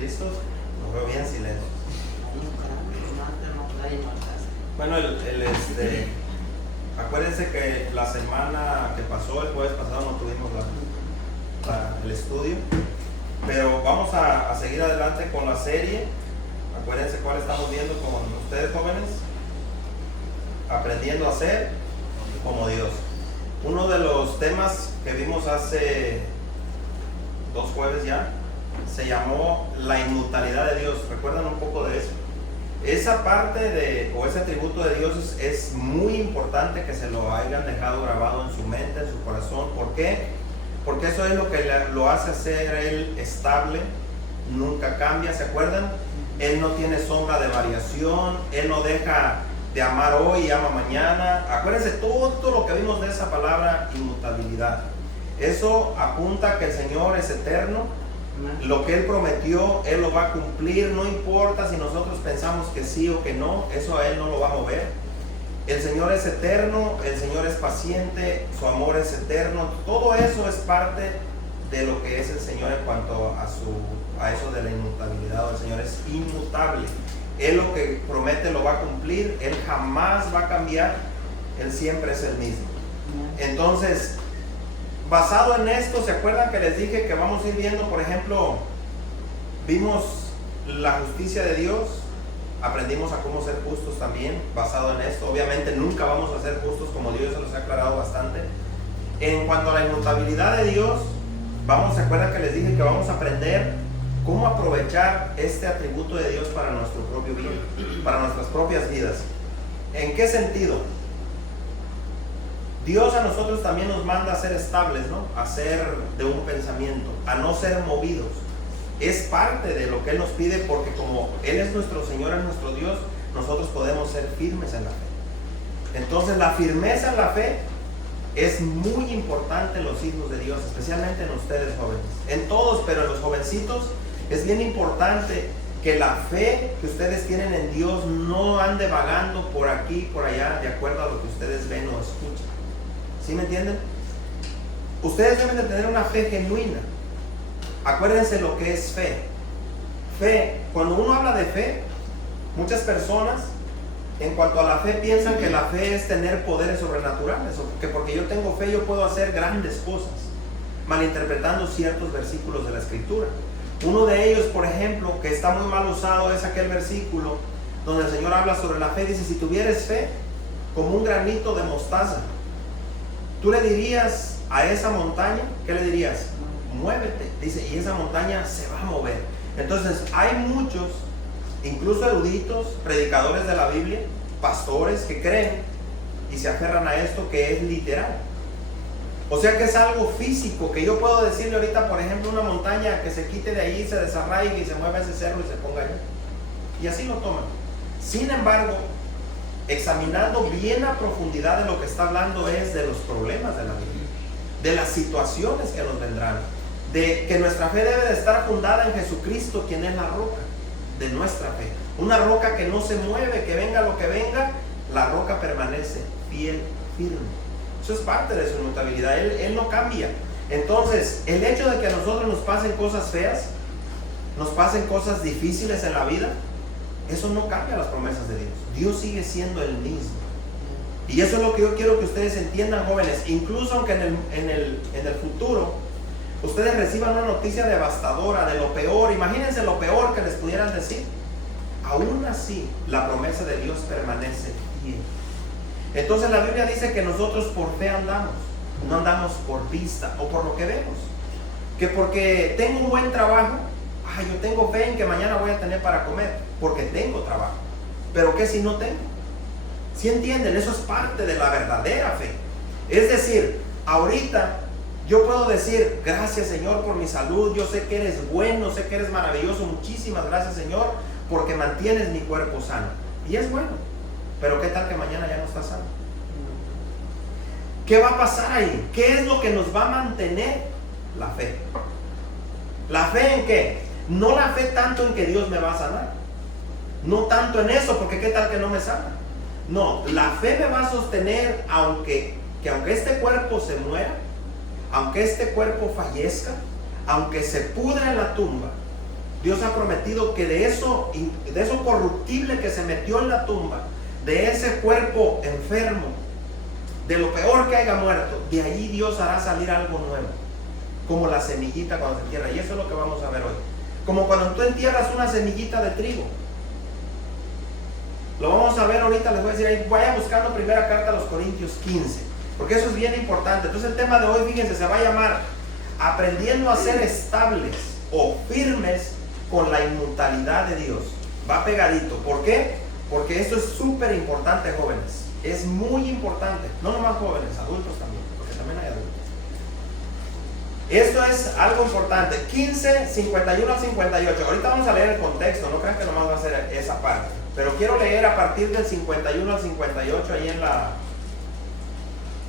¿Listos? Lo veo bien silencio. Bueno, acuérdense que la semana que pasó, el jueves pasado, no tuvimos el estudio, pero vamos a seguir adelante con la serie. Acuérdense cuál estamos viendo con ustedes, jóvenes. Aprendiendo a ser como Dios. Uno de los temas que vimos hace 2 jueves ya se llamó la inmutabilidad de Dios. ¿Recuerdan un poco de eso? Esa parte o ese atributo de Dios es muy importante que se lo hayan dejado grabado en su mente, en su corazón. ¿Por qué? Porque eso es lo que lo hace ser Él estable, nunca cambia. ¿Se acuerdan? Él no tiene sombra de variación, Él no deja de amar hoy y ama mañana. Acuérdense todo lo que vimos de esa palabra inmutabilidad. Eso apunta a que el Señor es eterno. Lo que Él prometió, Él lo va a cumplir. No importa si nosotros pensamos que sí o que no, eso a Él no lo va a mover. El Señor es eterno, el Señor es paciente, su amor es eterno. Todo eso es parte de lo que es el Señor en cuanto a eso de la inmutabilidad. El Señor es inmutable. Él lo que promete lo va a cumplir. Él jamás va a cambiar. Él siempre es el mismo. Entonces, basado en esto, ¿se acuerdan que les dije que vamos a ir viendo, por ejemplo, vimos la justicia de Dios, aprendimos a cómo ser justos también, basado en esto? Obviamente nunca vamos a ser justos como Dios se los ha aclarado bastante. En cuanto a la inmutabilidad de Dios, ¿se acuerdan que les dije que vamos a aprender cómo aprovechar este atributo de Dios para nuestro propio bien, para nuestras propias vidas? ¿En qué sentido? Dios a nosotros también nos manda a ser estables, ¿no? A ser de un pensamiento, a no ser movidos. Es parte de lo que Él nos pide, porque como Él es nuestro Señor, es nuestro Dios, nosotros podemos ser firmes en la fe. Entonces la firmeza en la fe es muy importante en los hijos de Dios, especialmente en ustedes jóvenes. En todos, pero en los jovencitos es bien importante que la fe que ustedes tienen en Dios no ande vagando por aquí, por allá, de acuerdo a lo que ustedes ven o escuchan. ¿Sí me entienden? Ustedes deben de tener una fe genuina. Acuérdense lo que es fe. Fe, cuando uno habla de fe, muchas personas en cuanto a la fe piensan que la fe es tener poderes sobrenaturales, o que porque yo tengo fe yo puedo hacer grandes cosas, malinterpretando ciertos versículos de la Escritura. Uno de ellos, por ejemplo, que está muy mal usado, es aquel versículo donde el Señor habla sobre la fe. Dice: si tuvieres fe como un granito de mostaza, tú le dirías a esa montaña, ¿qué le dirías? Muévete. Dice, y esa montaña se va a mover. Entonces hay muchos, incluso eruditos, predicadores de la Biblia, pastores, que creen y se aferran a esto, que es literal. O sea que es algo físico, que yo puedo decirle ahorita, por ejemplo, una montaña que se quite de ahí, se desarraigue y se mueva ese cerro y se ponga allá. Y así lo toman. Sin embargo, examinando bien a profundidad de lo que está hablando es de los problemas de la vida, de las situaciones que nos vendrán, de que nuestra fe debe de estar fundada en Jesucristo, quien es la roca de nuestra fe. Una roca que no se mueve, que venga lo que venga, la roca permanece fiel, firme. Eso es parte de su inmutabilidad. Él no cambia. Entonces, el hecho de que a nosotros nos pasen cosas feas, nos pasen cosas difíciles en la vida, eso no cambia las promesas de Dios. Dios sigue siendo el mismo. Y eso es lo que yo quiero que ustedes entiendan, jóvenes. Incluso aunque en el futuro ustedes reciban una noticia devastadora de lo peor, imagínense lo peor que les pudieran decir, aún así la promesa de Dios permanece fiel. Entonces la Biblia dice que nosotros por fe andamos, no andamos por vista o por lo que vemos. Que porque tengo un buen trabajo, yo tengo fe en que mañana voy a tener para comer, porque tengo trabajo. Pero ¿qué si no tengo? ¿Sí entienden? Eso es parte de la verdadera fe. Es decir, ahorita yo puedo decir: gracias, Señor, por mi salud, yo sé que eres bueno, sé que eres maravilloso, muchísimas gracias, Señor, porque mantienes mi cuerpo sano. Y es bueno, pero ¿qué tal que mañana ya no está sano? ¿Qué va a pasar ahí? ¿Qué es lo que nos va a mantener? La fe. ¿La fe en qué? No la fe tanto en que Dios me va a sanar, no tanto en eso, porque ¿qué tal que no me sana? No, la fe me va a sostener aunque este cuerpo se muera, aunque este cuerpo fallezca, aunque se pudra en la tumba, Dios ha prometido que de eso corruptible que se metió en la tumba, de ese cuerpo enfermo, de lo peor que haya muerto, de allí Dios hará salir algo nuevo, como la semillita cuando se entierra. Y eso es lo que vamos a ver hoy. Como cuando tú entierras una semillita de trigo. Lo vamos a ver ahorita, les voy a decir ahí, vaya buscando primera carta a los Corintios 15, porque eso es bien importante. Entonces el tema de hoy, fíjense, se va a llamar aprendiendo a ser estables o firmes con la inmutabilidad de Dios. Va pegadito. ¿Por qué? Porque esto es súper importante, jóvenes. Es muy importante. No nomás jóvenes, adultos también, porque también hay adultos. Esto es algo importante. 15, 51 al 58. Ahorita vamos a leer el contexto, no crean que nomás va a ser esa parte. Pero quiero leer a partir del 51 al 58 ahí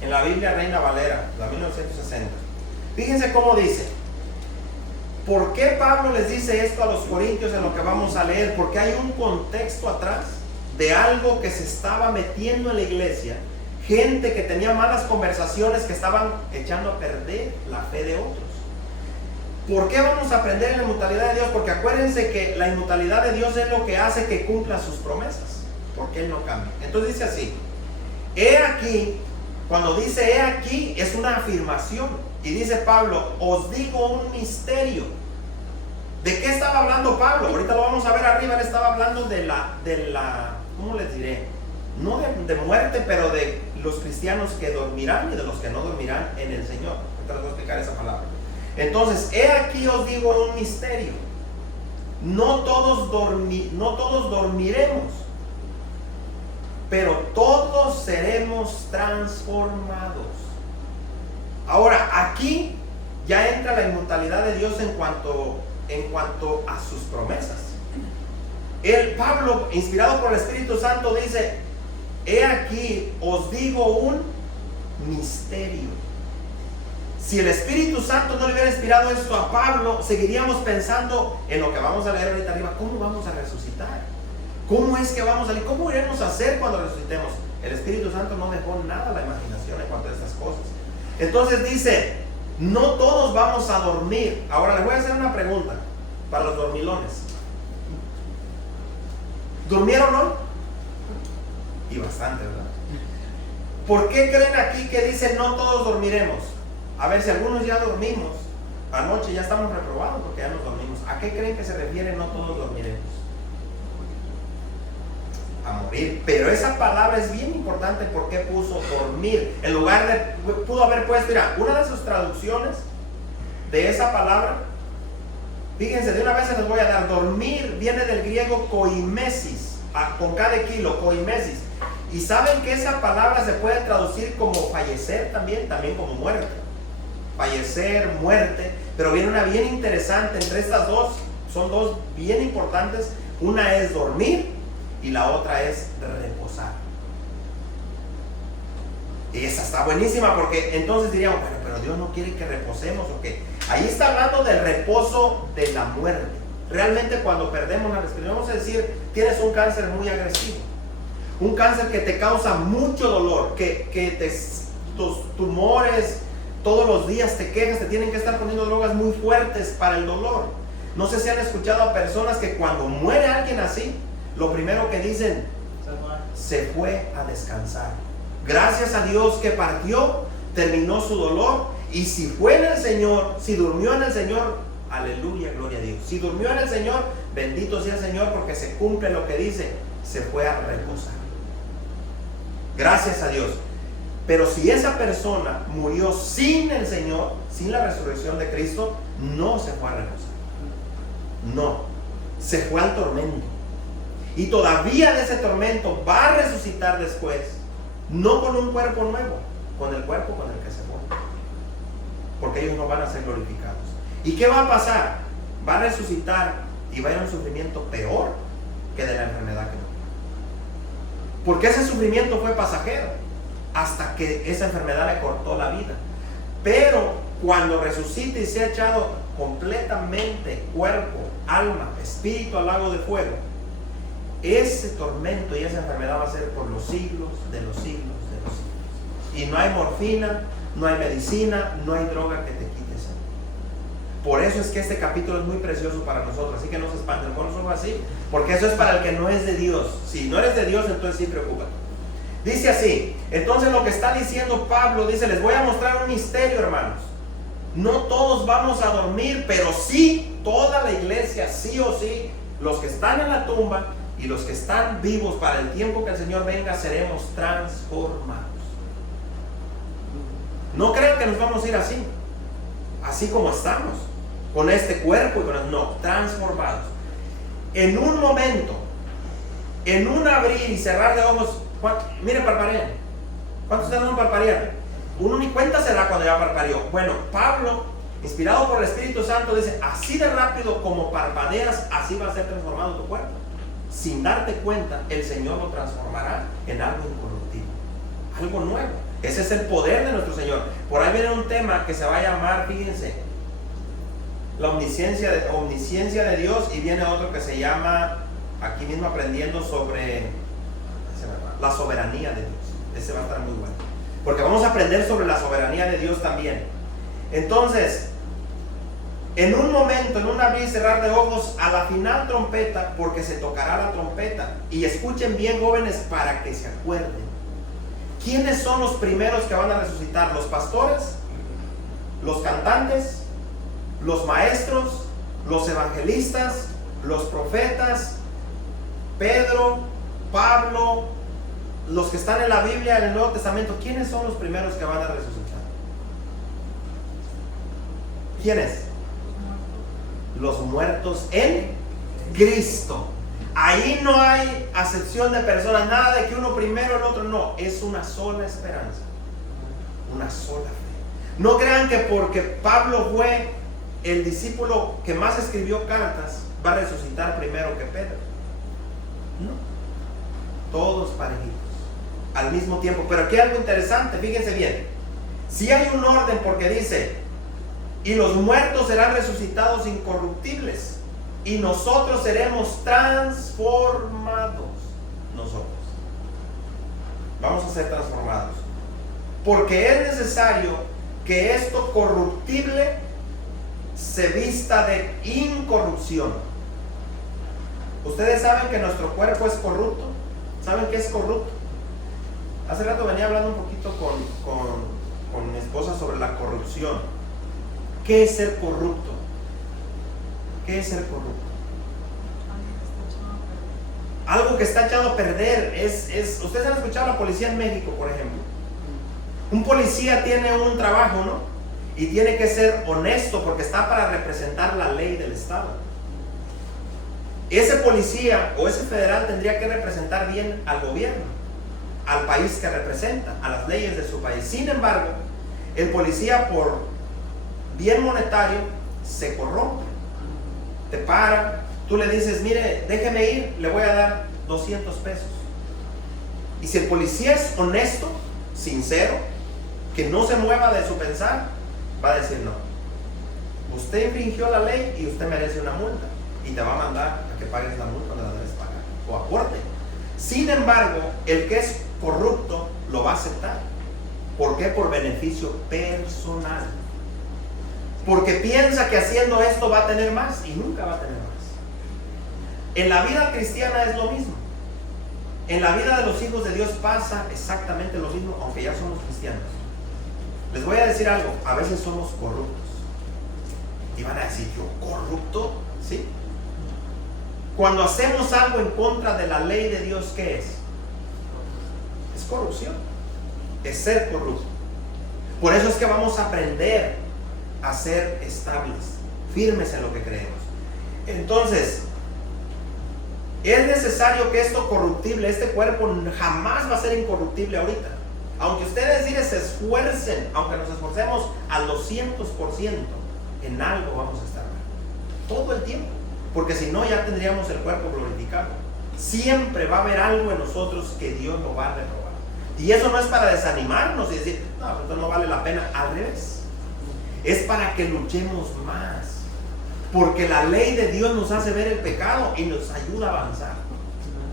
en la Biblia Reina Valera, la 1960. Fíjense cómo dice. ¿Por qué Pablo les dice esto a los corintios en lo que vamos a leer? Porque hay un contexto atrás de algo que se estaba metiendo en la iglesia. Gente que tenía malas conversaciones que estaban echando a perder la fe de otros. ¿Por qué vamos a aprender en la inmutabilidad de Dios? Porque acuérdense que la inmutabilidad de Dios es lo que hace que cumpla sus promesas. Porque Él no cambia. Entonces dice así. He aquí, cuando dice he aquí, es una afirmación. Y dice Pablo, os digo un misterio. ¿De qué estaba hablando Pablo? Ahorita lo vamos a ver arriba. Él estaba hablando de la ¿cómo les diré? No de muerte, pero de los cristianos que dormirán y de los que no dormirán en el Señor. Ahorita les voy a explicar esa palabra. Entonces, he aquí os digo un misterio. No todos dormiremos, pero todos seremos transformados. Ahora, aquí ya entra la inmutabilidad de Dios en cuanto a sus promesas. Pablo, inspirado por el Espíritu Santo, dice: he aquí os digo un misterio. Si el Espíritu Santo no le hubiera inspirado esto a Pablo, seguiríamos pensando en lo que vamos a leer ahorita arriba. ¿Cómo vamos a resucitar? ¿Cómo es que vamos a salir? ¿Cómo iremos a hacer cuando resucitemos? El Espíritu Santo no dejó nada a la imaginación en cuanto a estas cosas. Entonces dice, no todos vamos a dormir. Ahora les voy a hacer una pregunta para los dormilones. ¿Durmieron hoy? Y bastante, ¿verdad? ¿Por qué creen aquí que dice no todos dormiremos? A ver, si algunos ya dormimos, anoche ya estamos reprobados porque ya nos dormimos. ¿A qué creen que se refiere no todos dormiremos? A morir. Pero esa palabra es bien importante porque puso dormir. En lugar de, pudo haber puesto, mira, una de sus traducciones de esa palabra, fíjense, de una vez se les voy a dar. Dormir viene del griego koimesis, con K de kilo, koimesis. Y saben que esa palabra se puede traducir como fallecer también como muerte. Fallecer, muerte, pero viene una bien interesante entre estas dos, son dos bien importantes. Una es dormir y la otra es reposar. Y esa está buenísima porque entonces diríamos, bueno, pero Dios no quiere que reposemos o qué. Ahí está hablando del reposo de la muerte. Realmente cuando perdemos la respiración, vamos a decir, tienes un cáncer muy agresivo, un cáncer que te causa mucho dolor, que tus tumores todos los días te quejas, te tienen que estar poniendo drogas muy fuertes para el dolor. No sé si han escuchado a personas que cuando muere alguien así, lo primero que dicen, se fue a descansar. Gracias a Dios que partió, terminó su dolor, y si fue en el Señor, si durmió en el Señor, aleluya, gloria a Dios. Si durmió en el Señor, bendito sea el Señor, porque se cumple lo que dice, se fue a reposar. Gracias a Dios. Pero si esa persona murió sin el Señor, sin la resurrección de Cristo, no se fue a reposar. No, se fue al tormento. Y todavía de ese tormento va a resucitar después, no con un cuerpo nuevo, con el cuerpo con el que se fue. Porque ellos no van a ser glorificados. ¿Y qué va a pasar? Va a resucitar y va a ir a un sufrimiento peor que de la enfermedad que no. Porque ese sufrimiento fue pasajero, hasta que esa enfermedad le cortó la vida. Pero cuando resucite y sea echado completamente cuerpo, alma, espíritu al lago de fuego, ese tormento y esa enfermedad va a ser por los siglos de los siglos de los siglos. Y no hay morfina, no hay medicina, no hay droga que te quite eso. Por eso es que este capítulo es muy precioso para nosotros, así que no se espanten, no somos así, porque eso es para el que no es de Dios. Si no eres de Dios, entonces sí preocúpate. Dice así, entonces lo que está diciendo Pablo, dice, les voy a mostrar un misterio, hermanos. No todos vamos a dormir, pero sí toda la iglesia, sí o sí, los que están en la tumba y los que están vivos para el tiempo que el Señor venga, seremos transformados. No crean que nos vamos a ir así como estamos, con este cuerpo y con no, transformados. En un momento, en un abrir y cerrar de ojos, miren, parpadean. ¿Cuántos de ustedes no parpadean? Uno ni cuenta se da cuando ya parpadeó. Bueno, Pablo, inspirado por el Espíritu Santo, dice, así de rápido como parpadeas, así va a ser transformado tu cuerpo. Sin darte cuenta, el Señor lo transformará en algo incorruptible, algo nuevo. Ese es el poder de nuestro Señor. Por ahí viene un tema que se va a llamar, fíjense, la omnisciencia de Dios, y viene otro que se llama, aquí mismo aprendiendo sobre la soberanía de Dios. Ese va a estar muy bueno, porque vamos a aprender sobre la soberanía de Dios también. Entonces, en un momento, en un abrir y cerrar de ojos, a la final trompeta, porque se tocará la trompeta. Y escuchen bien, jóvenes, para que se acuerden. ¿Quiénes son los primeros que van a resucitar? ¿Los pastores? ¿Los cantantes? ¿Los maestros? ¿Los evangelistas? ¿Los profetas? ¿Pedro? ¿Pablo? ¿Los que están en la Biblia, en el Nuevo Testamento? ¿Quiénes son los primeros que van a resucitar? ¿Quiénes? Los muertos en Cristo. Ahí no hay acepción de personas, nada de que uno primero, el otro no. Es una sola esperanza, una sola fe. No crean que porque Pablo fue el discípulo que más escribió cartas, va a resucitar primero que Pedro. No, todos parejitos, al mismo tiempo. Pero aquí hay algo interesante, fíjense bien. Si hay un orden, porque dice, y los muertos serán resucitados incorruptibles, y nosotros seremos transformados. Nosotros vamos a ser transformados, porque es necesario que esto corruptible se vista de incorrupción. Ustedes saben que nuestro cuerpo es corrupto. ¿Saben qué es corrupto? Hace rato venía hablando un poquito con mi esposa sobre la corrupción. ¿Qué es ser corrupto? ¿Qué es ser corrupto? Algo que está echado a perder. Ustedes han escuchado a la policía en México, por ejemplo. Un policía tiene un trabajo, ¿no? Y tiene que ser honesto porque está para representar la ley del Estado. Ese policía o ese federal tendría que representar bien al gobierno, al país que representa, a las leyes de su país. Sin embargo, el policía, por bien monetario, se corrompe. Te para, tú le dices, mire, déjeme ir, le voy a dar 200 pesos. Y si el policía es honesto, sincero, que no se mueva de su pensar, va a decir no. Usted infringió la ley y usted merece una multa. Y te va a mandar a que pagues la multa donde la debes pagar, o aporte. Sin embargo, el que es corrupto lo va a aceptar. ¿Por qué? Por beneficio personal. Porque piensa que haciendo esto va a tener más y nunca va a tener más. En la vida cristiana es lo mismo. En la vida de los hijos de Dios pasa exactamente lo mismo, aunque ya somos cristianos. Les voy a decir algo, a veces somos corruptos. Y van a decir, ¿yo corrupto? ¿Sí? Cuando hacemos algo en contra de la ley de Dios, ¿qué es? Es corrupción. Es ser corrupto. Por eso es que vamos a aprender a ser estables, firmes en lo que creemos. Entonces, es necesario que esto corruptible, este cuerpo jamás va a ser incorruptible ahorita. Aunque ustedes se esfuercen, aunque nos esforcemos al 200%, en algo vamos a estar mal. Todo el tiempo. Porque si no, ya tendríamos el cuerpo glorificado. Siempre va a haber algo en nosotros que Dios lo va a reprobar. Y eso no es para desanimarnos y decir, no, esto no vale la pena. Al revés. Es para que luchemos más. Porque la ley de Dios nos hace ver el pecado y nos ayuda a avanzar.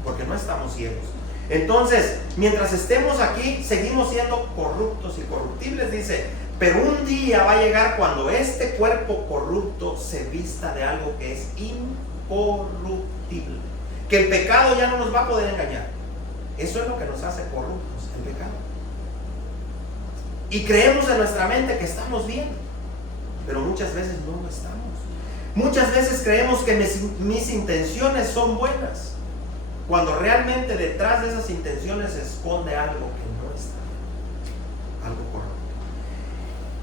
Porque no estamos ciegos. Entonces, mientras estemos aquí, seguimos siendo corruptos y corruptibles, dice. Pero un día va a llegar cuando este cuerpo corrupto se vista de algo que es incorruptible, que el pecado ya no nos va a poder engañar. Eso es lo que nos hace corruptos, el pecado. Y creemos en nuestra mente que estamos bien, pero muchas veces no lo estamos. Muchas veces creemos que mis intenciones son buenas, cuando realmente detrás de esas intenciones se esconde algo que no está, algo corrupto.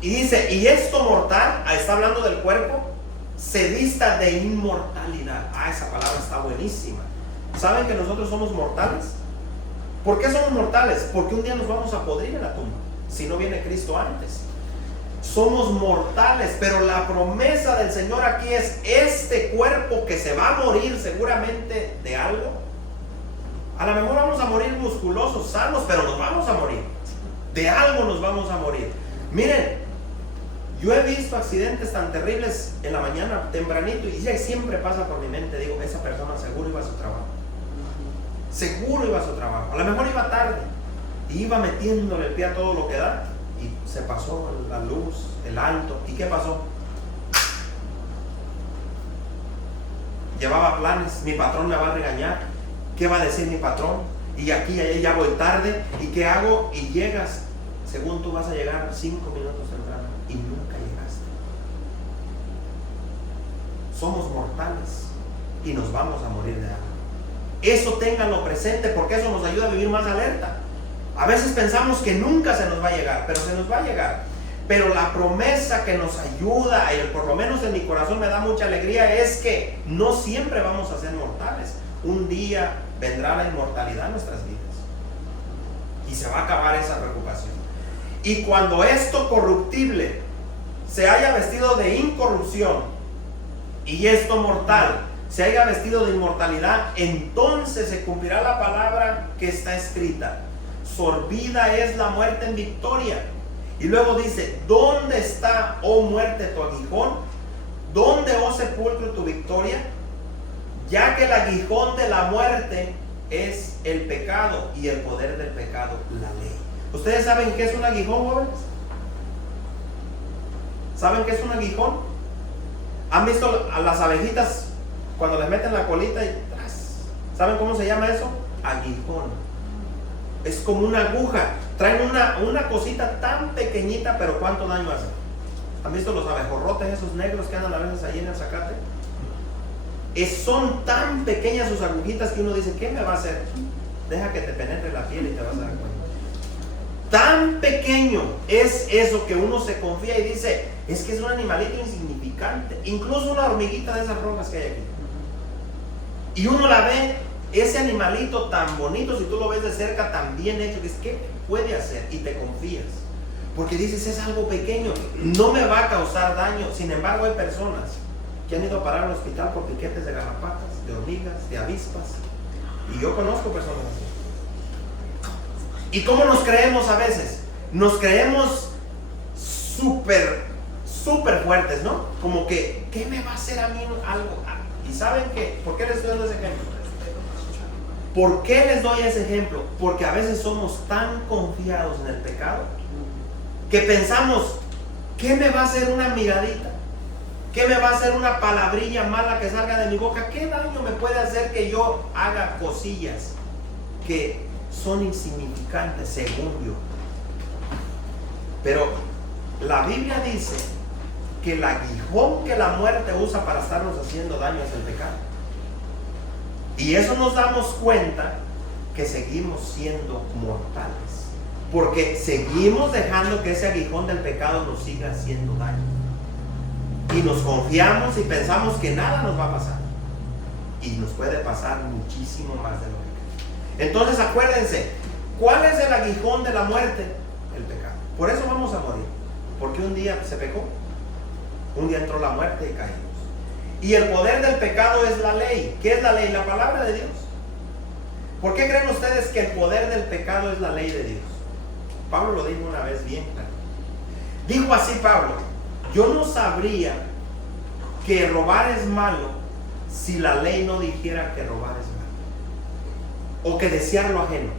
Y dice, y esto mortal, está hablando del cuerpo, se vista de inmortalidad. Esa palabra está buenísima. ¿Saben que nosotros somos mortales? ¿Por qué somos mortales? Porque un día nos vamos a podrir en la tumba, si no viene Cristo antes. Somos mortales, pero la promesa del Señor aquí es este cuerpo que se va a morir seguramente de algo. A lo mejor vamos a morir musculosos, sanos, pero nos vamos a morir. De algo nos vamos a morir. Miren, yo he visto accidentes tan terribles en la mañana tempranito y siempre pasa por mi mente, digo, esa persona seguro iba a su trabajo. Seguro iba a su trabajo. A lo mejor iba tarde y iba metiéndole el pie a todo lo que da y se pasó la luz, el alto. ¿Y qué pasó? Llevaba planes, mi patrón me va a regañar. ¿Qué va a decir mi patrón? Y aquí ya voy tarde. ¿Y qué hago? Y llegas, según tú vas a llegar 5 minutos temprano y nunca llegaste. Somos mortales y nos vamos a morir de hambre. Eso ténganlo presente, porque eso nos ayuda a vivir más alerta. A veces pensamos que nunca se nos va a llegar, pero se nos va a llegar. Pero la promesa que nos ayuda, por lo menos en mi corazón me da mucha alegría, es que no siempre vamos a ser mortales. Un día vendrá la inmortalidad en nuestras vidas y se va a acabar esa preocupación. Y cuando esto corruptible se haya vestido de incorrupción y esto mortal se haya vestido de inmortalidad, entonces se cumplirá la palabra que está escrita: sorbida es la muerte en victoria. Y luego dice: ¿dónde está, oh muerte, tu aguijón? ¿Dónde, oh sepulcro, tu victoria? Ya que el aguijón de la muerte es el pecado, y el poder del pecado la ley. ¿Ustedes saben qué es un aguijón, jóvenes? ¿Saben qué es un aguijón? ¿Han visto a las abejitas cuando les meten la colita y ¡tras! ¿Saben cómo se llama eso? Aguijón. Es como una aguja. Traen una cosita tan pequeñita, pero ¿cuánto daño hace? ¿Han visto los abejorrotes esos negros que andan a veces ahí en el zacate? Son tan pequeñas sus agujitas que uno dice, ¿qué me va a hacer? Deja que te penetre la piel y te vas a dar cuenta. Tan pequeño es eso que uno se confía y dice, es que es un animalito insignificante. Incluso una hormiguita de esas rojas que hay aquí. Y uno la ve, ese animalito tan bonito, si tú lo ves de cerca, tan bien hecho, que es, ¿qué puede hacer? Y te confías. Porque dices, es algo pequeño, no me va a causar daño. Sin embargo, hay personas que han ido a parar al hospital por piquetes de garrapatas, de hormigas, de avispas. Y yo conozco personas así. ¿Y cómo nos creemos a veces? Nos creemos súper fuertes, ¿no? Como que, ¿qué me va a hacer a mí algo? ¿Y saben qué? ¿Por qué les estoy dando ese ejemplo? ¿Por qué les doy ese ejemplo? Porque a veces somos tan confiados en el pecado que pensamos, ¿qué me va a hacer una miradita? ¿Qué me va a hacer una palabrilla mala que salga de mi boca? ¿Qué daño me puede hacer que yo haga cosillas que son insignificantes según yo? Pero la Biblia dice que el aguijón que la muerte usa para estarnos haciendo daño es el pecado. Y eso nos damos cuenta que seguimos siendo mortales, porque seguimos dejando que ese aguijón del pecado nos siga haciendo daño. Y nos confiamos y pensamos que nada nos va a pasar. Y nos puede pasar muchísimo más de lo que creemos. Entonces acuérdense, ¿cuál es el aguijón de la muerte? El pecado. Por eso vamos a morir. Porque un día se pecó, un día entró la muerte y caímos. Y el poder del pecado es la ley. ¿Qué es la ley? La palabra de Dios. ¿Por qué creen ustedes que el poder del pecado es la ley de Dios? Pablo lo dijo una vez bien claro. Dijo así Pablo: yo no sabría que robar es malo si la ley no dijera que robar es malo, o que desear lo ajeno.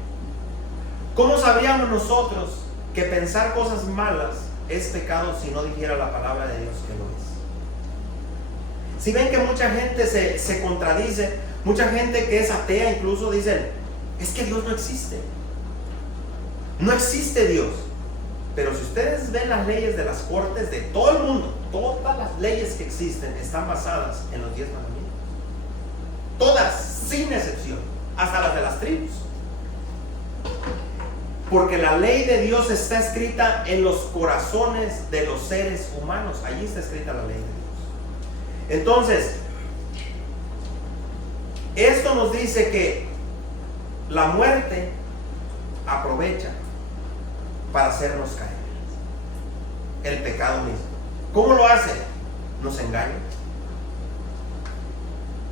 ¿Cómo sabríamos nosotros que pensar cosas malas es pecado si no dijera la palabra de Dios que lo es. Si ven que mucha gente se contradice, mucha gente que es atea incluso dicen, es que Dios no existe. No existe Dios. Pero si ustedes ven las leyes de las cortes de todo el mundo, todas las leyes que existen están basadas en los 10 mandamientos. Todas, sin excepción, hasta las de las tribus. Porque la ley de Dios está escrita en los corazones de los seres humanos. Allí está escrita la ley de Dios. Entonces, esto nos dice que la muerte aprovecha para hacernos caer. El pecado mismo. ¿Cómo lo hace? Nos engaña.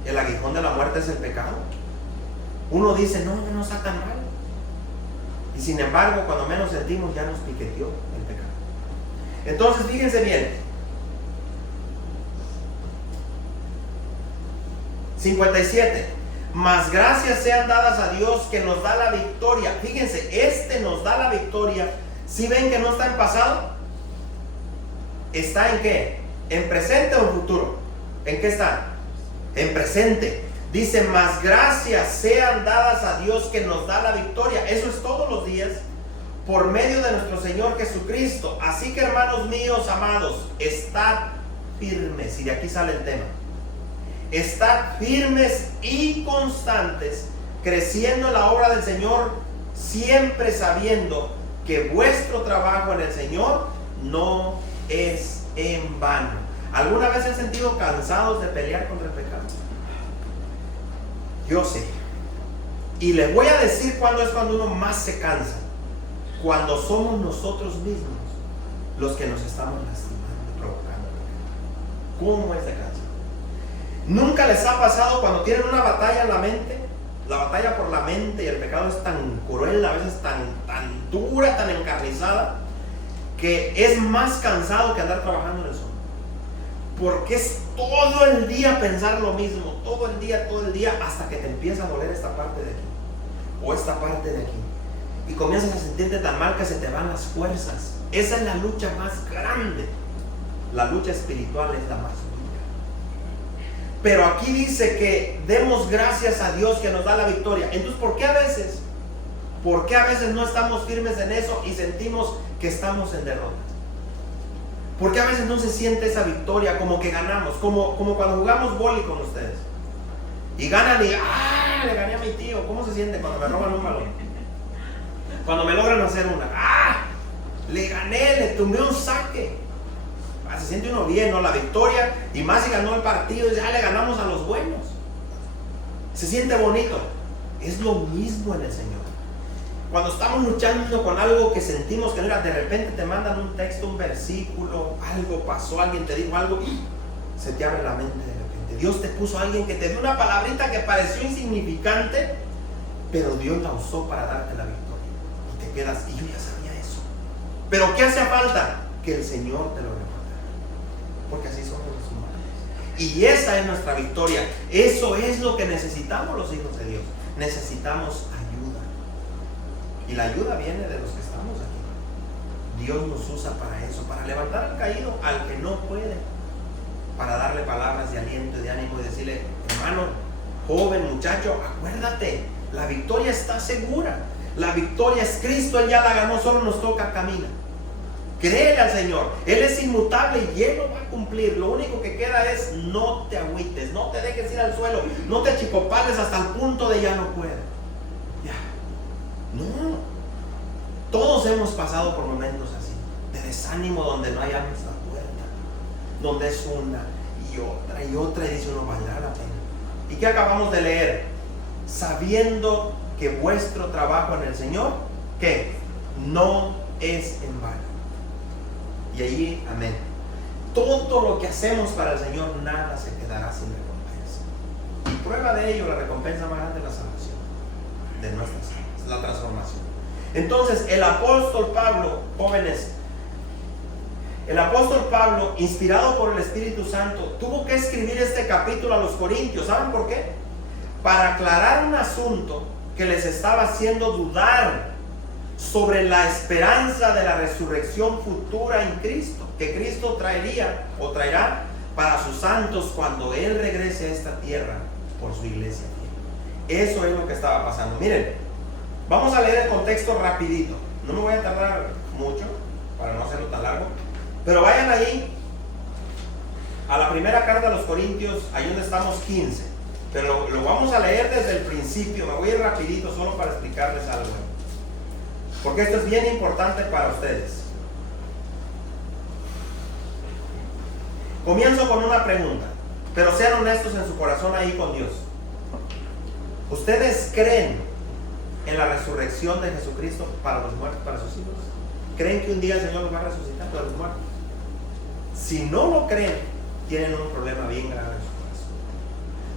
El aguijón de la muerte es el pecado. Uno dice, no está tan mal. Y sin embargo, cuando menos sentimos, ya nos piqueteó el pecado. Entonces, fíjense bien. 57. Mas gracias sean dadas a Dios que nos da la victoria. Fíjense, nos da la victoria. ¿Sí ven que no está en pasado? ¿Está en qué? ¿En presente o en futuro? ¿En qué está? En presente. Dice, mas gracias sean dadas a Dios que nos da la victoria. Eso es todos los días, por medio de nuestro Señor Jesucristo. Así que, hermanos míos amados, estad firmes. Y de aquí sale el tema. Estad firmes y constantes, creciendo en la obra del Señor, siempre sabiendo que vuestro trabajo en el Señor no es en vano. ¿Alguna vez se han sentido cansados de pelear contra el pecado? Yo sé. Y les voy a decir cuándo es cuando uno más se cansa. Cuando somos nosotros mismos los que nos estamos lastimando y provocando el pecado. ¿Cómo es de cansado? ¿Nunca les ha pasado cuando tienen una batalla en la mente? La batalla por la mente y el pecado es tan cruel, a veces tan dura, tan encarnizada, que es más cansado que andar trabajando en el sol. Porque es todo el día pensar lo mismo, todo el día, hasta que te empieza a doler esta parte de aquí, o esta parte de aquí. Y comienzas a sentirte tan mal que se te van las fuerzas. Esa es la lucha más grande. La lucha espiritual es la más dura. Pero aquí dice que demos gracias a Dios que nos da la victoria. Entonces, ¿por qué a veces no estamos firmes en eso y sentimos que estamos en derrota? ¿Por qué a veces no se siente esa victoria como que ganamos? Como cuando jugamos vóley con ustedes. Y ganan y le gané a mi tío. ¿Cómo se siente cuando me roban un balón? Cuando me logran hacer una. Le gané, le tumbé un saque. Se siente uno bien, ¿no? La victoria, y más si ganó el partido, y ya le ganamos a los buenos. Se siente bonito. Es lo mismo en el Señor. Cuando estamos luchando con algo que sentimos que no era, de repente te mandan un texto, un versículo, algo pasó, alguien te dijo algo, y se te abre la mente de repente. Dios te puso a alguien que te dio una palabrita que pareció insignificante, pero Dios la usó para darte la victoria. Y te quedas, y yo ya sabía eso. Pero ¿qué hace falta? Que el Señor te lo recuerde. Porque así somos los humanos. Y esa es nuestra victoria. Eso es lo que necesitamos los hijos de Dios. Necesitamos ayuda. Y la ayuda viene de los que estamos aquí. Dios nos usa para eso, para levantar al caído, al que no puede, para darle palabras de aliento y de ánimo y decirle, hermano, joven, muchacho, acuérdate, la victoria está segura. La victoria es Cristo, Él ya la ganó, solo nos toca caminar. Créele al Señor, Él es inmutable y Él lo va a cumplir. Lo único que queda es no te agüites, no te dejes ir al suelo, no te achicopales hasta el punto de ya no puedo. Ya, no. Todos hemos pasado por momentos así, de desánimo, donde no hay a nuestra puerta, donde es una y otra, y dice uno, valdrá la pena. ¿Y qué acabamos de leer? Sabiendo que vuestro trabajo en el Señor, ¿qué? No es en vano. Y allí, amén. Todo lo que hacemos para el Señor, nada se quedará sin recompensa. Y prueba de ello, la recompensa más grande es la salvación de nuestras almas, la transformación. Entonces, el apóstol Pablo, jóvenes, el apóstol Pablo, inspirado por el Espíritu Santo, tuvo que escribir este capítulo a los Corintios. ¿Saben por qué? Para aclarar un asunto que les estaba haciendo dudar sobre la esperanza de la resurrección futura en Cristo, que Cristo traería o traerá para sus santos cuando Él regrese a esta tierra por su iglesia. Eso es lo que estaba pasando. Miren, vamos a leer el contexto rapidito. No me voy a tardar mucho para no hacerlo tan largo, pero vayan ahí a la primera carta a los Corintios, ahí donde estamos 15. Pero lo vamos a leer desde el principio. Me voy a ir rapidito solo para explicarles algo, porque esto es bien importante para ustedes. Comienzo con una pregunta, pero sean honestos en su corazón ahí con Dios. ¿Ustedes creen en la resurrección de Jesucristo para los muertos, para sus hijos? ¿Creen que un día el Señor los va a resucitar para los muertos? Si no lo creen, tienen un problema bien grave en su corazón,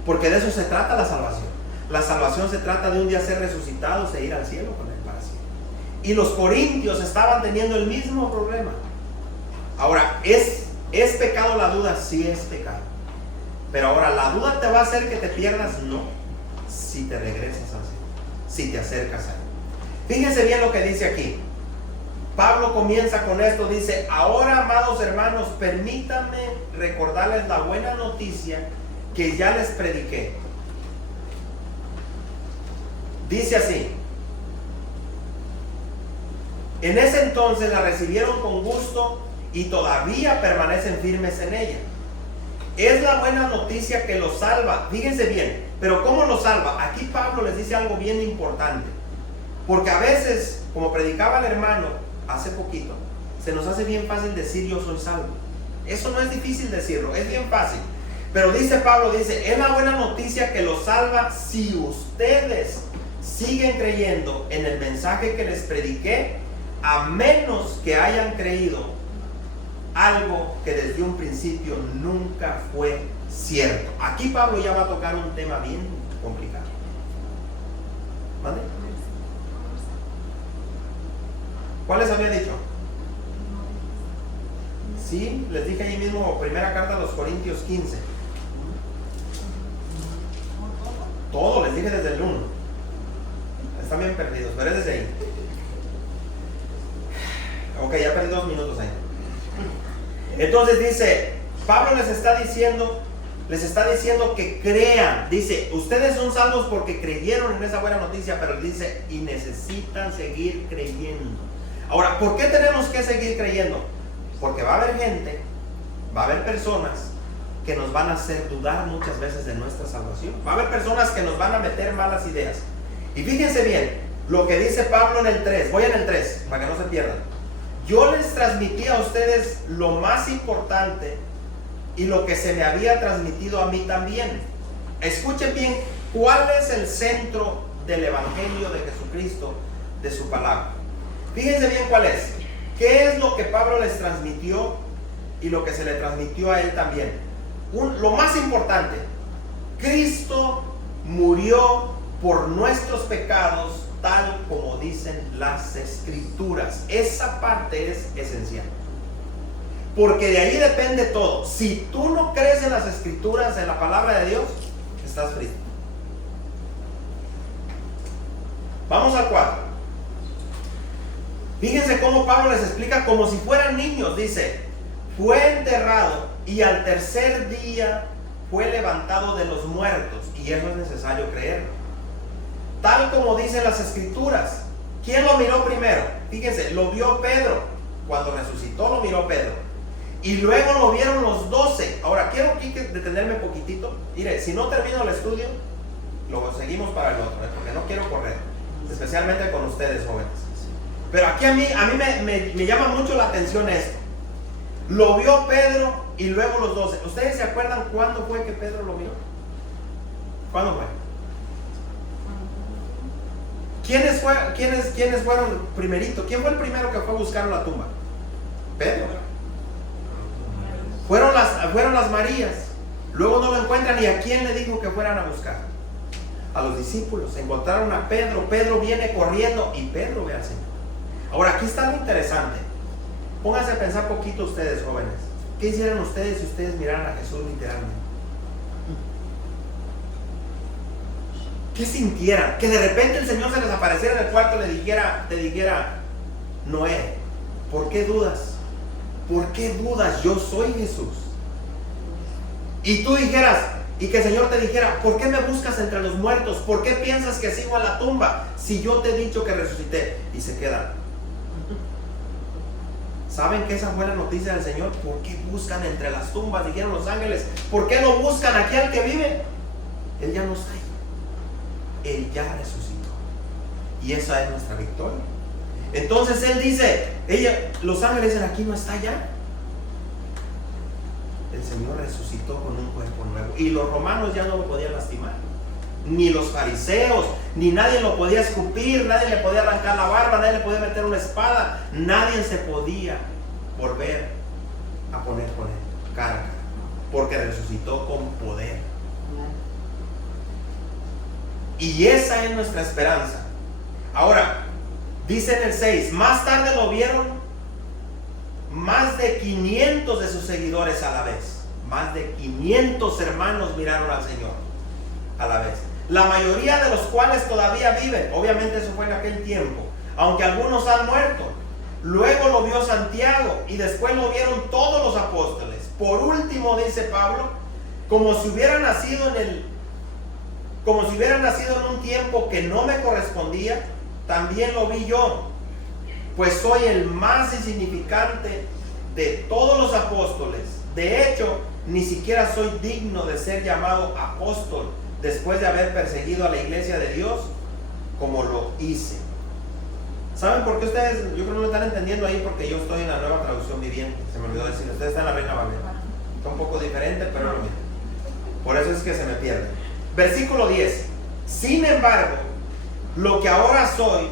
porque de eso se trata la salvación. La salvación se trata de un día ser resucitados e ir al cielo con Él para siempre. Y los corintios estaban teniendo el mismo problema. Ahora, ¿es pecado la duda? Sí, es pecado. Pero ahora, ¿la duda te va a hacer que te pierdas? No. Si te regresas al cielo, si te acercas a Él. Fíjense bien lo que dice aquí. Pablo comienza con esto, dice: ahora, amados hermanos, permítanme recordarles la buena noticia que ya les prediqué. Dice así: en ese entonces la recibieron con gusto y todavía permanecen firmes en ella. Es la buena noticia que los salva. Fíjense bien, pero ¿cómo los salva? Aquí Pablo les dice algo bien importante, porque a veces, como predicaba el hermano hace poquito, se nos hace bien fácil decir yo soy salvo. Eso no es difícil decirlo, es bien fácil. Pero dice Pablo, dice, es la buena noticia que los salva si ustedes siguen creyendo en el mensaje que les prediqué, a menos que hayan creído algo que desde un principio nunca fue cierto. Aquí Pablo ya va a tocar un tema bien complicado. ¿Vale? ¿Cuál les había dicho? Sí, les dije ahí mismo, primera carta a los Corintios 15. Todo, les dije desde el 1. Están bien perdidos, pero es desde ahí. Ok, ya perdí 2 minutos ahí. Entonces dice, Pablo les está diciendo que crean. Dice, ustedes son salvos porque creyeron en esa buena noticia, pero dice, y necesitan seguir creyendo. Ahora, ¿por qué tenemos que seguir creyendo? Porque va a haber gente, va a haber personas que nos van a hacer dudar muchas veces de nuestra salvación. Va a haber personas que nos van a meter malas ideas. Y fíjense bien, lo que dice Pablo en el 3, voy en el 3, para que no se pierdan. Yo les transmití a ustedes lo más importante y lo que se me había transmitido a mí también. Escuchen bien, ¿cuál es el centro del Evangelio de Jesucristo, de su palabra? Fíjense bien cuál es. ¿Qué es lo que Pablo les transmitió y lo que se le transmitió a él también? Lo más importante, Cristo murió por nuestros pecados, tal como dicen las Escrituras. Esa parte es esencial, porque de ahí depende todo. Si tú no crees en las Escrituras, en la palabra de Dios, estás frito. Vamos al 4. Fíjense cómo Pablo les explica como si fueran niños. Dice, fue enterrado y al tercer día fue levantado de los muertos. Y eso es necesario creerlo, tal como dicen las Escrituras. ¿Quién lo miró primero? Fíjense, lo vio Pedro. Cuando resucitó lo miró Pedro, y luego lo vieron los 12. Ahora quiero aquí detenerme un poquitito. Mire, si no termino el estudio, lo seguimos para el otro, porque no quiero correr, especialmente con ustedes jóvenes. Pero aquí a mí me llama mucho la atención esto. Lo vio Pedro y luego los 12. ¿Ustedes se acuerdan cuándo fue que Pedro lo vio? ¿Cuándo fue? ¿Quiénes fueron primerito? ¿Quién fue el primero que fue a buscar la tumba? Pedro. Fueron las Marías. Luego no lo encuentran. ¿Y a quién le dijo que fueran a buscar? A los discípulos. Encontraron a Pedro. Pedro viene corriendo y Pedro ve al Señor. Ahora aquí está lo interesante. Pónganse a pensar poquito ustedes, jóvenes. ¿Qué hicieran ustedes si ustedes miraran a Jesús literalmente? ¿Qué sintieran? Que de repente el Señor se les apareciera en el cuarto y te dijera, Noé, ¿por qué dudas? ¿Por qué dudas? Yo soy Jesús. Y tú dijeras, y que el Señor te dijera, ¿por qué me buscas entre los muertos? ¿Por qué piensas que sigo en la tumba si yo te he dicho que resucité? Y se quedan. ¿Saben que esa fue la noticia del Señor? ¿Por qué buscan entre las tumbas? Dijeron los ángeles. ¿Por qué no buscan aquí al que vive? Él ya no está ahí. Él ya resucitó. Y esa es nuestra victoria. Entonces Él dice, los ángeles dicen, aquí no está ya. El Señor resucitó con un cuerpo nuevo. Y los romanos ya no lo podían lastimar. Ni los fariseos, ni nadie lo podía escupir, nadie le podía arrancar la barba, nadie le podía meter una espada, nadie se podía volver a poner con él cara a cara, porque resucitó con poder. Y esa es nuestra esperanza. Ahora, dice en el 6, más tarde lo vieron más de 500 de sus seguidores a la vez. Más de 500 hermanos miraron al Señor a la vez. La mayoría de los cuales todavía viven. Obviamente eso fue en aquel tiempo, aunque algunos han muerto. Luego lo vio Santiago y después lo vieron todos los apóstoles. Por último, dice Pablo, como si hubiera nacido en un tiempo que no me correspondía, también lo vi yo, pues soy el más insignificante de todos los apóstoles. De hecho, ni siquiera soy digno de ser llamado apóstol después de haber perseguido a la iglesia de Dios como lo hice. ¿Saben por qué ustedes? Yo creo que no lo están entendiendo ahí, porque yo estoy en la Nueva Traducción Viviente. Se me olvidó decir, ustedes están en la Reina Valera. Está un poco diferente, pero es lo mismo. Por eso es que se me pierde. Versículo 10. Sin embargo, lo que ahora soy,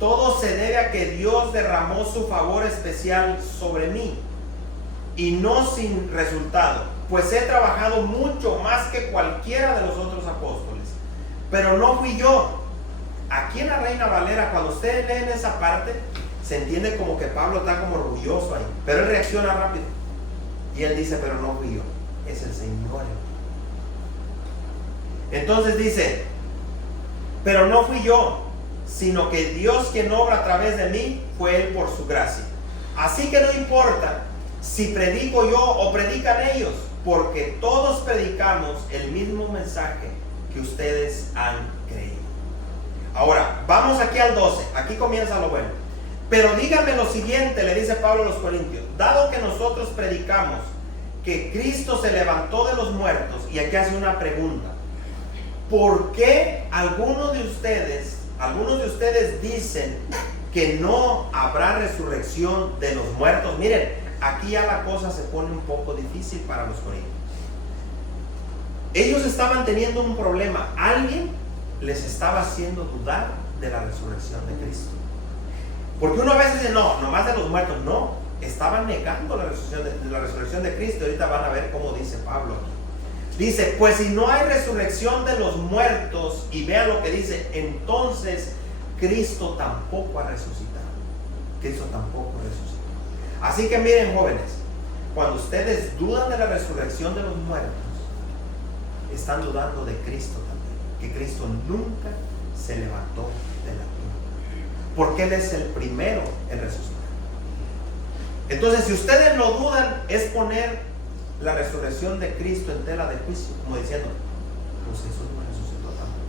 todo se debe a que Dios derramó su favor especial sobre mí, y no sin resultado, pues he trabajado mucho más que cualquiera de los otros apóstoles. Pero no fui yo. Aquí en la Reina Valera, cuando ustedes leen esa parte, se entiende como que Pablo está como orgulloso ahí, pero él reacciona rápido y él dice, pero no fui yo, es el Señor. Entonces dice, pero no fui yo, sino que Dios quien obra a través de mí, fue Él por su gracia. Así que no importa si predico yo o predican ellos, porque todos predicamos el mismo mensaje que ustedes han creído. Ahora, vamos aquí al 12, aquí comienza lo bueno. Pero díganme lo siguiente, le dice Pablo a los Corintios, dado que nosotros predicamos que Cristo se levantó de los muertos, y aquí hace una pregunta, ¿por qué algunos de ustedes dicen que no habrá resurrección de los muertos? Miren, aquí ya la cosa se pone un poco difícil para los corintios. Ellos estaban teniendo un problema. Alguien les estaba haciendo dudar de la resurrección de Cristo. Porque uno a veces dice, no, nomás de los muertos. No, estaban negando la resurrección de Cristo. Ahorita van a ver cómo dice Pablo aquí. Dice, pues si no hay resurrección de los muertos, y vean lo que dice, entonces Cristo tampoco ha resucitado. Cristo tampoco resucitó. Así que miren, jóvenes, cuando ustedes dudan de la resurrección de los muertos, están dudando de Cristo también, que Cristo nunca se levantó de la tumba, porque Él es el primero en resucitar. Entonces, si ustedes lo dudan, es poner la resurrección de Cristo en tela de juicio, como diciendo, pues Jesús no resucitó tampoco.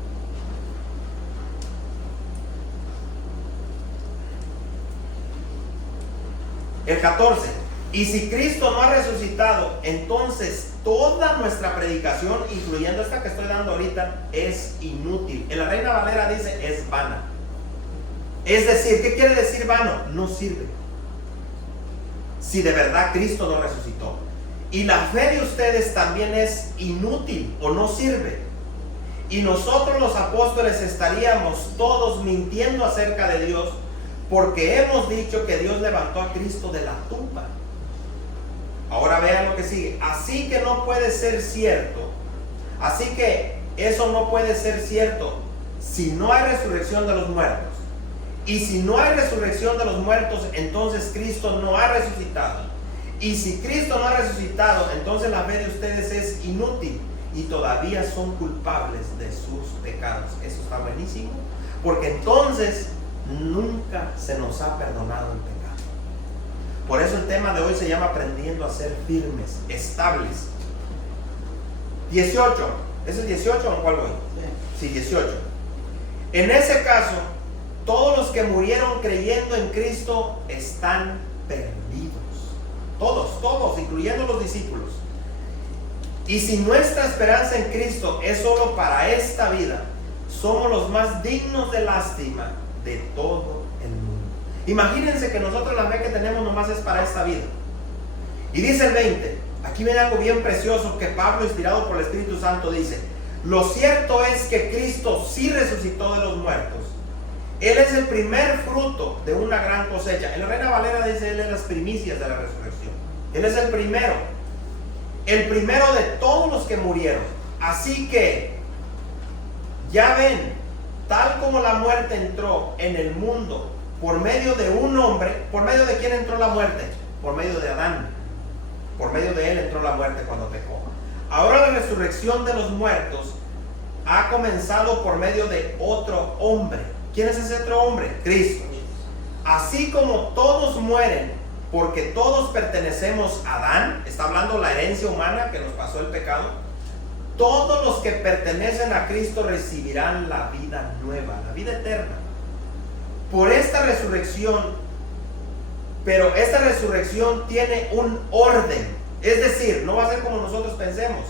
El 14. Y si Cristo no ha resucitado, entonces toda nuestra predicación, incluyendo esta que estoy dando ahorita, es inútil. En la Reina Valera dice, es vana. Es decir, ¿qué quiere decir vano? No sirve. Si de verdad Cristo no resucitó. Y la fe de ustedes también es inútil o no sirve. Y nosotros los apóstoles estaríamos todos mintiendo acerca de Dios, porque hemos dicho que Dios levantó a Cristo de la tumba. Ahora vean lo que sigue. Así que no puede ser cierto. Así que eso no puede ser cierto si no hay resurrección de los muertos. Y si no hay resurrección de los muertos, entonces Cristo no ha resucitado. Y si Cristo no ha resucitado, entonces la fe de ustedes es inútil y todavía son culpables de sus pecados. Eso está buenísimo, porque entonces nunca se nos ha perdonado el pecado. Por eso el tema de hoy se llama aprendiendo a ser firmes, estables. 18, ¿es el 18 o en cuál voy? Sí, 18. En ese caso, todos los que murieron creyendo en Cristo están perdidos. Todos, incluyendo los discípulos. Y si nuestra esperanza en Cristo es solo para esta vida, somos los más dignos de lástima de todo el mundo. Imagínense que nosotros la fe que tenemos nomás es para esta vida. Y dice el 20, aquí viene algo bien precioso que Pablo, inspirado por el Espíritu Santo, dice: lo cierto es que Cristo sí resucitó de los muertos. Él es el primer fruto de una gran cosecha. En la Reina Valera dice: Él es las primicias de la resurrección. Él es el primero de todos los que murieron. Así que, ya ven, tal como la muerte entró en el mundo por medio de un hombre. ¿Por medio de quién entró la muerte? Por medio de Adán. Por medio de él entró la muerte cuando pecó. Ahora la resurrección de los muertos ha comenzado por medio de otro hombre. ¿Quién es ese otro hombre? Cristo. Así como todos mueren, porque todos pertenecemos a Adán, está hablando la herencia humana que nos pasó el pecado, todos los que pertenecen a Cristo recibirán la vida nueva, la vida eterna. Por esta resurrección, pero esta resurrección tiene un orden, es decir, no va a ser como nosotros pensemos.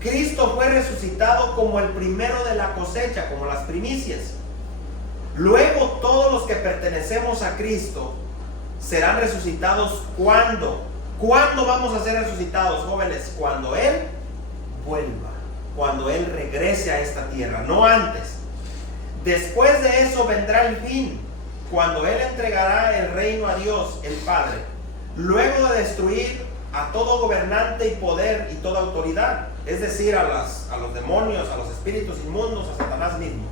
Cristo fue resucitado como el primero de la cosecha, como las primicias. Luego todos los que pertenecemos a Cristo serán resucitados. ¿Cuándo? ¿Cuándo vamos a ser resucitados, jóvenes? Cuando Él vuelva, cuando Él regrese a esta tierra, no antes. Después de eso vendrá el fin, cuando Él entregará el reino a Dios, el Padre, luego de destruir a todo gobernante y poder y toda autoridad, es decir, a los demonios, a los espíritus inmundos, a Satanás mismo.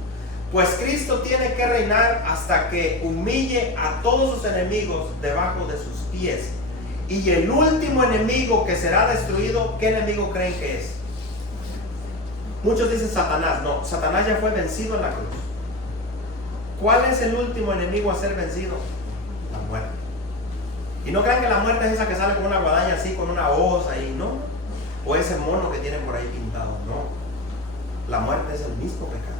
Pues Cristo tiene que reinar hasta que humille a todos sus enemigos debajo de sus pies. Y el último enemigo que será destruido, ¿qué enemigo creen que es? Muchos dicen Satanás. No, Satanás ya fue vencido en la cruz. ¿Cuál es el último enemigo a ser vencido? La muerte. Y no crean que la muerte es esa que sale con una guadaña así, con una hoz ahí, ¿no? O ese mono que tienen por ahí pintado, no. La muerte es el mismo pecado.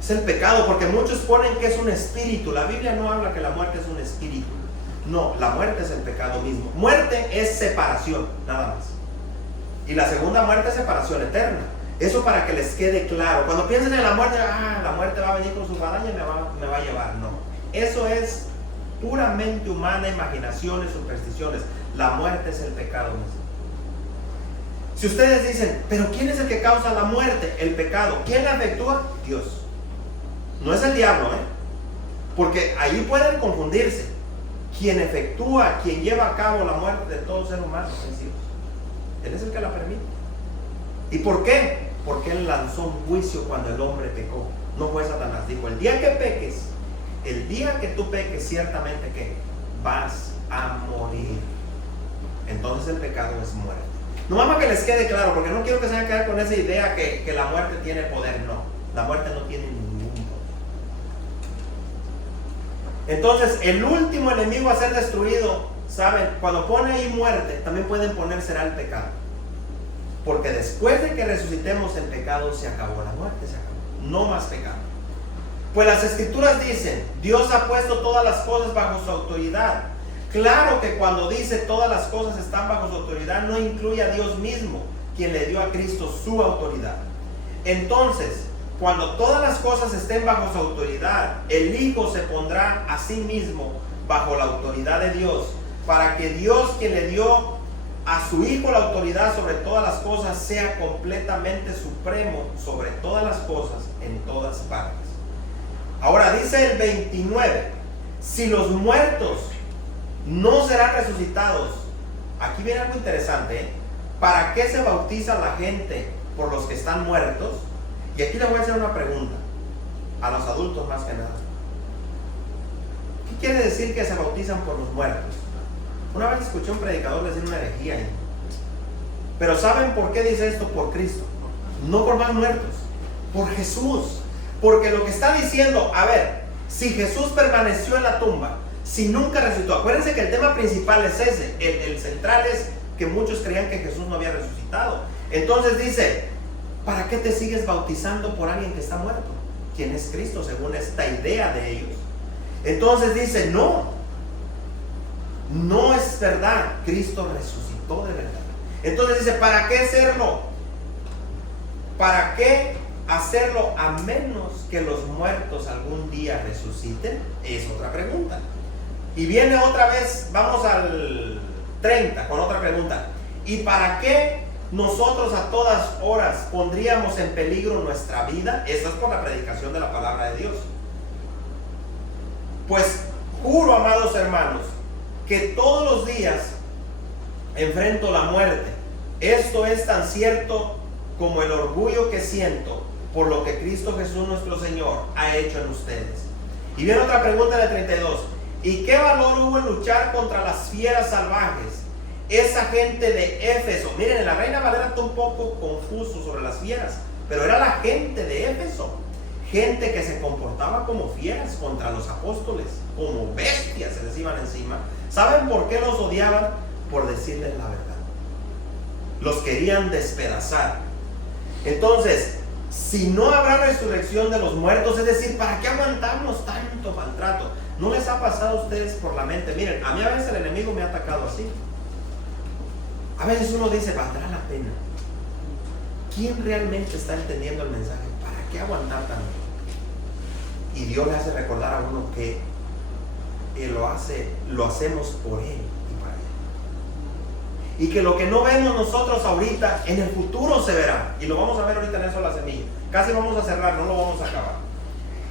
Es el pecado, porque muchos ponen que es un espíritu. La Biblia no habla que la muerte es un espíritu. No, la muerte es el pecado mismo. Muerte es separación, nada más. Y la segunda muerte es separación eterna. Eso para que les quede claro. Cuando piensen en la muerte, la muerte va a venir con su guadaña y me va a llevar. No, eso es puramente humana, imaginaciones, supersticiones. La muerte es el pecado mismo. Si ustedes dicen, pero ¿quién es el que causa la muerte? El pecado. ¿Quién la efectúa? Dios. No es el diablo, porque ahí pueden confundirse. Quien efectúa, quien lleva a cabo la muerte de todo ser humano es Dios. Él es el que la permite. ¿Y por qué? Porque Él lanzó un juicio cuando el hombre pecó. No fue Satanás. Dijo, el día que peques, el día que tú peques, ciertamente que vas a morir. Entonces el pecado es muerte. No más para que les quede claro, porque no quiero que se vayan a quedar con esa idea que la muerte tiene poder. No, la muerte no tiene ningún poder. Entonces el último enemigo a ser destruido, ¿saben? Cuando pone ahí muerte, también pueden poner será el pecado. Porque después de que resucitemos el pecado, se acabó la muerte, se acabó. No más pecado. Pues las escrituras dicen, Dios ha puesto todas las cosas bajo su autoridad. Claro que cuando dice todas las cosas están bajo su autoridad, no incluye a Dios mismo, quien le dio a Cristo su autoridad. Entonces, cuando todas las cosas estén bajo su autoridad, el Hijo se pondrá a sí mismo bajo la autoridad de Dios, para que Dios, quien le dio a su Hijo la autoridad sobre todas las cosas, sea completamente supremo sobre todas las cosas en todas partes. Ahora dice el 29, si los muertos no serán resucitados, aquí viene algo interesante, ¿para qué se bautiza la gente por los que están muertos? Y aquí le voy a hacer una pregunta a los adultos más que nada. ¿Qué quiere decir que se bautizan por los muertos? Una vez escuché a un predicador decir una herejía ahí. Pero ¿saben por qué dice esto? Por Cristo, no por más muertos, por Jesús. Porque lo que está diciendo, a ver, Si Jesús permaneció en la tumba, si nunca resucitó, acuérdense que el tema principal es ese, el central es que muchos creían que Jesús no había resucitado. Entonces dice, ¿para qué te sigues bautizando por alguien que está muerto? ¿Quién es Cristo? Según esta idea de ellos. Entonces dice, no es verdad, Cristo resucitó de verdad. Entonces dice, ¿para qué hacerlo? ¿Para qué hacerlo a menos que los muertos algún día resuciten? Es otra pregunta. Y viene otra vez, vamos al 30 con otra pregunta. ¿Y para qué nosotros a todas horas pondríamos en peligro nuestra vida? Esto es por la predicación de la palabra de Dios. Pues juro, amados hermanos, que todos los días enfrento la muerte. Esto es tan cierto como el orgullo que siento por lo que Cristo Jesús nuestro Señor ha hecho en ustedes. Y viene otra pregunta en el 32. ¿Y qué valor hubo en luchar contra las fieras salvajes? Esa gente de Éfeso. Miren, en la Reina Valera está un poco confuso sobre las fieras, pero era la gente de Éfeso. Gente que se comportaba como fieras contra los apóstoles, como bestias se les iban encima. ¿Saben por qué los odiaban? Por decirles la verdad. Los querían despedazar. Entonces, si no habrá resurrección de los muertos, es decir, ¿para qué aguantamos tanto maltrato? ¿No les ha pasado a ustedes por la mente? Miren, a mí a veces el enemigo me ha atacado así. A veces uno dice, ¿valdrá la pena? ¿Quién realmente está entendiendo el mensaje? ¿Para qué aguantar tanto? Y Dios le hace recordar a uno que lo hacemos por Él y para Él. Y que lo que no vemos nosotros ahorita, en el futuro se verá. Y lo vamos a ver ahorita en eso la semilla. Casi vamos a cerrar, no lo vamos a acabar.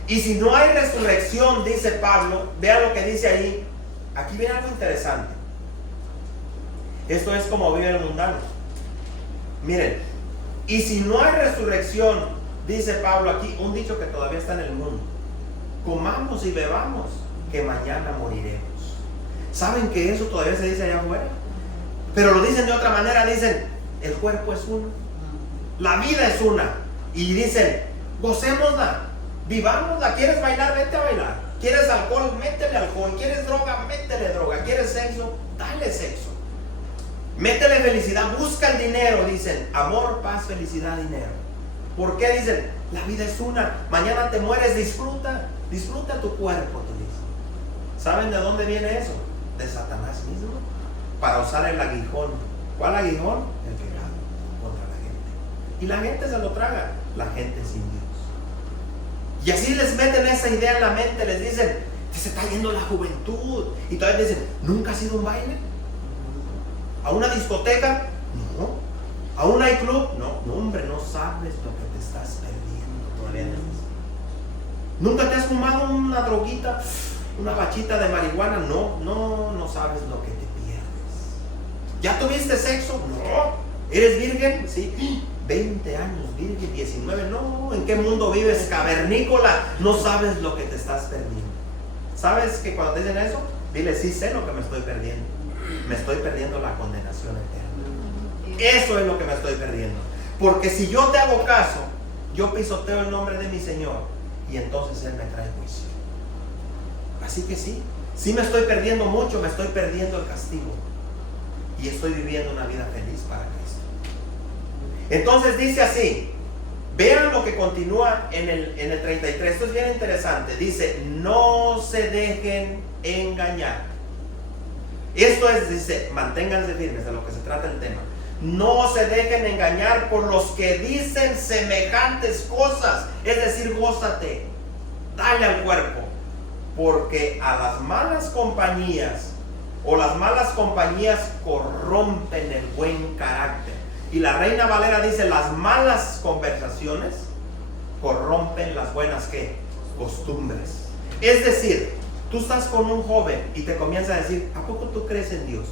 Y si no hay resurrección, dice Pablo, vean lo que dice ahí. Aquí viene algo interesante. Esto es como vive el mundano. Miren, y si no hay resurrección, dice Pablo aquí, un dicho que todavía está en el mundo: comamos y bebamos, que mañana moriremos. ¿Saben que eso todavía se dice allá afuera? Pero lo dicen de otra manera, dicen, el cuerpo es uno, la vida es una. Y dicen, gocémosla, vivámosla. ¿Quieres bailar? Vete a bailar. ¿Quieres alcohol? Métele alcohol. ¿Quieres droga? Métele droga. ¿Quieres sexo? Dale sexo. Métele felicidad, busca el dinero. Dicen, amor, paz, felicidad, dinero. ¿Por qué? Dicen, la vida es una, mañana te mueres, disfruta tu cuerpo, te dicen. ¿Saben de dónde viene eso? De Satanás mismo, para usar el aguijón. ¿Cuál aguijón? El pecado contra la gente. Y la gente se lo traga, la gente sin Dios. Y así les meten esa idea en la mente, les dicen, se está yendo la juventud. Y todavía dicen, ¿nunca has ido a un baile? ¿A una discoteca? No. ¿A un nightclub? No, hombre, no sabes lo que te estás perdiendo todavía. ¿Nunca te has fumado una droguita, una bachita de marihuana? No sabes lo que te pierdes. ¿Ya tuviste sexo? No. ¿Eres virgen? Sí. 20 años virgen, 19, no. ¿En qué mundo vives? Cavernícola. No sabes lo que te estás perdiendo. ¿Sabes que cuando te dicen eso? Dile, sí sé lo que me estoy perdiendo. Me estoy perdiendo la condenación eterna. Eso es lo que me estoy perdiendo. Porque si yo te hago caso, yo pisoteo el nombre de mi Señor y entonces Él me trae juicio. Así que sí me estoy perdiendo mucho, me estoy perdiendo el castigo. Y estoy viviendo una vida feliz para Cristo. Entonces dice así, vean lo que continúa en el 33. Esto es bien interesante. Dice, no se dejen engañar. Esto es, dice, manténganse firmes, de lo que se trata el tema. No se dejen engañar por los que dicen semejantes cosas. Es decir, gózate, dale al cuerpo. Porque a las malas compañías, o las malas compañías corrompen el buen carácter. Y la Reina Valera dice, las malas conversaciones corrompen las buenas, ¿qué? Costumbres. Es decir, tú estás con un joven y te comienza a decir, ¿a poco tú crees en Dios?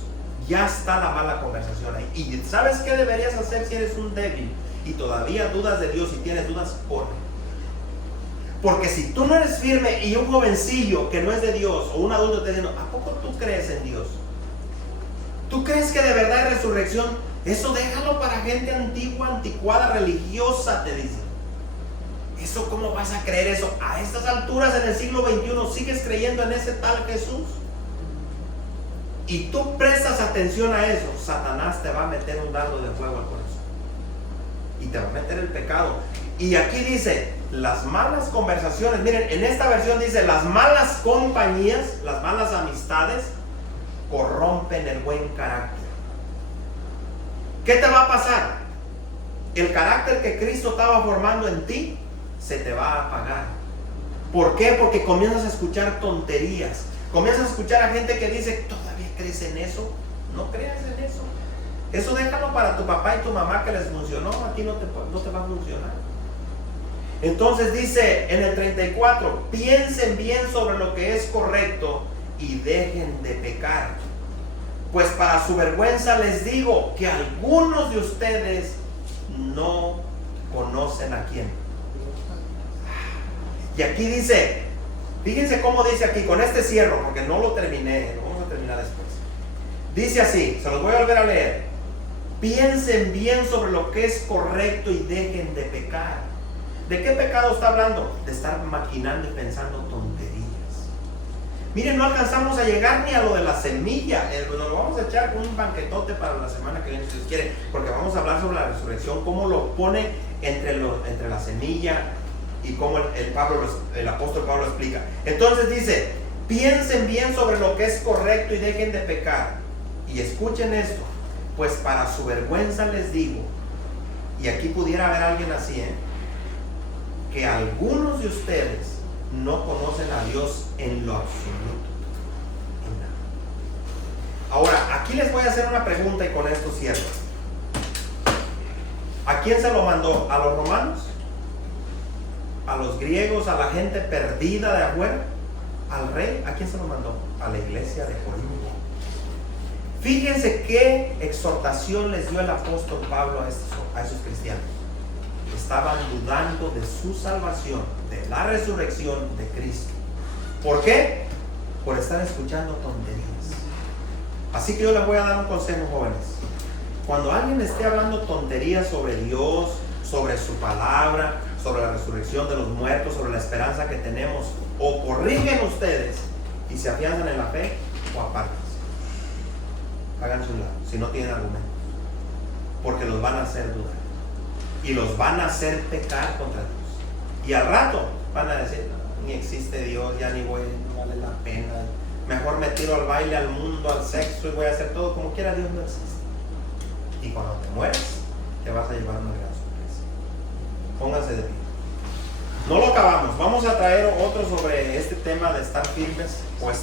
Ya está la mala conversación ahí. ¿Y sabes qué deberías hacer si eres un débil y todavía dudas de Dios y tienes dudas? Corre. Porque si tú no eres firme y un jovencillo que no es de Dios o un adulto te dice, ¿a poco tú crees en Dios? ¿Tú crees que de verdad hay resurrección? Eso déjalo para gente antigua, anticuada, religiosa, te dicen. ¿Eso cómo vas a creer eso? A estas alturas en el siglo XXI sigues creyendo en ese tal Jesús. Y tú prestas atención a eso, Satanás te va a meter un dardo de fuego al corazón. Y te va a meter el pecado. Y aquí dice, las malas conversaciones. Miren, en esta versión dice, las malas compañías, las malas amistades corrompen el buen carácter. ¿Qué te va a pasar? El carácter que Cristo estaba formando en ti se te va a apagar. ¿Por qué? Porque comienzas a escuchar tonterías. Comienzas a escuchar a gente que dice, ¿todavía crees en eso? No creas en eso. Eso déjalo para tu papá y tu mamá que les funcionó. Aquí no te va a funcionar. Entonces dice en el 34, piensen bien sobre lo que es correcto y dejen de pecar. Pues para su vergüenza les digo que algunos de ustedes no conocen a quién. Y aquí dice, fíjense cómo dice aquí, con este cierro, porque no lo terminé, lo vamos a terminar después. Dice así, se los voy a volver a leer. Piensen bien sobre lo que es correcto y dejen de pecar. ¿De qué pecado está hablando? De estar maquinando y pensando tonterías. Miren, no alcanzamos a llegar ni a lo de la semilla. Nos lo vamos a echar un banquetote para la semana que viene, si Dios quiere, porque vamos a hablar sobre la resurrección, cómo lo pone entre la semilla y cómo el apóstol Pablo explica. Entonces dice, piensen bien sobre lo que es correcto y dejen de pecar. Y escuchen esto, pues para su vergüenza les digo, y aquí pudiera haber alguien así, que algunos de ustedes no conocen a Dios en lo absoluto. Ahora, aquí les voy a hacer una pregunta y con esto cierro. ¿A quién se lo mandó? ¿A los romanos? ¿A los griegos? ¿A la gente perdida de afuera? ¿Al rey? ¿A quién se lo mandó? A la iglesia de Corinto. Fíjense qué exhortación les dio el apóstol Pablo a esos cristianos. Estaban dudando de su salvación, de la resurrección de Cristo. ¿Por qué? Por estar escuchando tonterías. Así que yo les voy a dar un consejo, jóvenes. Cuando alguien esté hablando tonterías sobre Dios, sobre su palabra, sobre la resurrección de los muertos, sobre la esperanza que tenemos, o corrigen ustedes y se afianzan en la fe, o apártense. Háganse un lado, si no tienen argumentos, porque los van a hacer dudar y los van a hacer pecar contra Dios. Y al rato van a decir, no, ni existe Dios, ya ni voy, no vale la pena, mejor me tiro al baile, al mundo, al sexo y voy a hacer todo como quiera. Dios no existe. Y cuando te mueres, te vas a llevar una gran sorpresa. Pónganse de pie. No lo acabamos, vamos a traer otro sobre este tema de estar firmes o estar